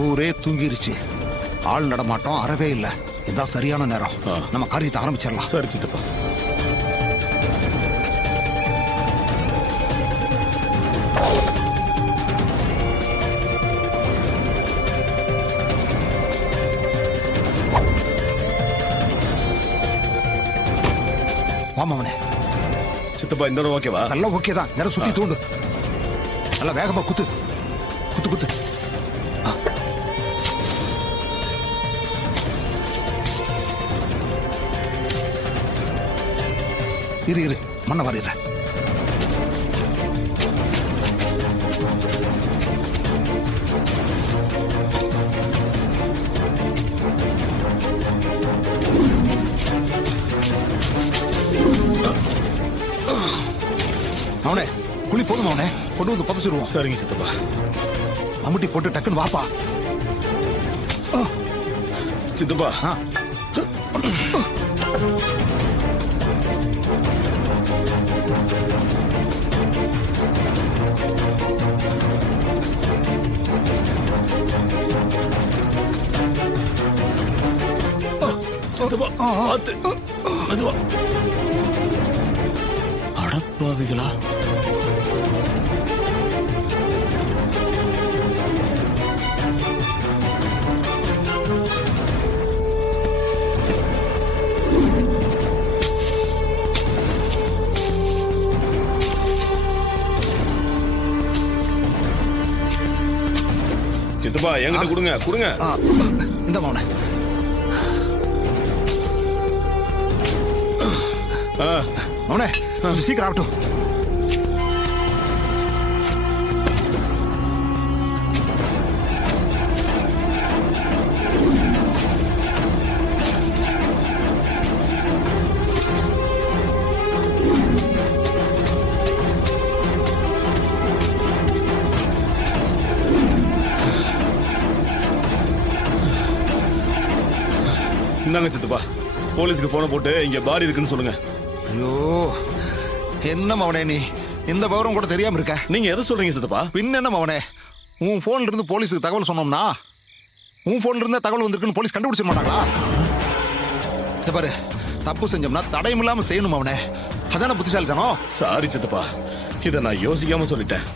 ஊரே தூங்கிருச்சு, ஆள் நடமாட்டம் அறவே இல்ல. இதான் சரியான நேரம், நம்ம காரியத்தை ஆரம்பிச்சிடலாம். சரி சித்தப்பா. வாமாவனே. சித்தப்பா இந்த இடம் ஓகேவா? நல்லா ஓகே தான். நேரம் சுத்தி தூண்டு, நல்லா வேகமா குத்து குத்து குத்து. இரு இரு, மண்ண வாரிடுற. அவனே குழி போதும், அவனே கொண்டு வந்து புதைச்சிருவோம். சரிங்க சித்தப்பா. அமுட்டி போட்டு டக்குன்னு வாப்பா. சித்தப்பா அடப்பாவிகளா. சித்தப்பா என்கிட்ட கொடுங்க கொடுங்க. இந்த மௌன அவனே கொஞ்சம் சீக்கிரம் ஆகட்டும். இந்தாங்க சித்தப்பா, போலீஸ்க்கு போன போட்டு இங்க பாடி இருக்குன்னு சொல்லுங்க. ஐயோ என்ன மவனே, நீ இந்த விவரம் கூட தெரியாம இருக்க. நீங்க எதை சொல்றீங்க சித்தப்பா? பின் என்ன மவனே, உன் போன்ல இருந்து போலீஸுக்கு தகவல் சொன்னோம்னா உன் போன்ல இருந்த தகவல் வந்திருக்குன்னு போலீஸ் கண்டுபிடிச்ச மாட்டாங்களா? இத பாரு, தப்பு செஞ்சோம்னா தடையும் இல்லாம செய்யணும் அவனே, அதான புத்திசாலித்தனம். சாரி சித்தப்பா, இதை நான் யோசிக்காம சொல்லிட்டேன்.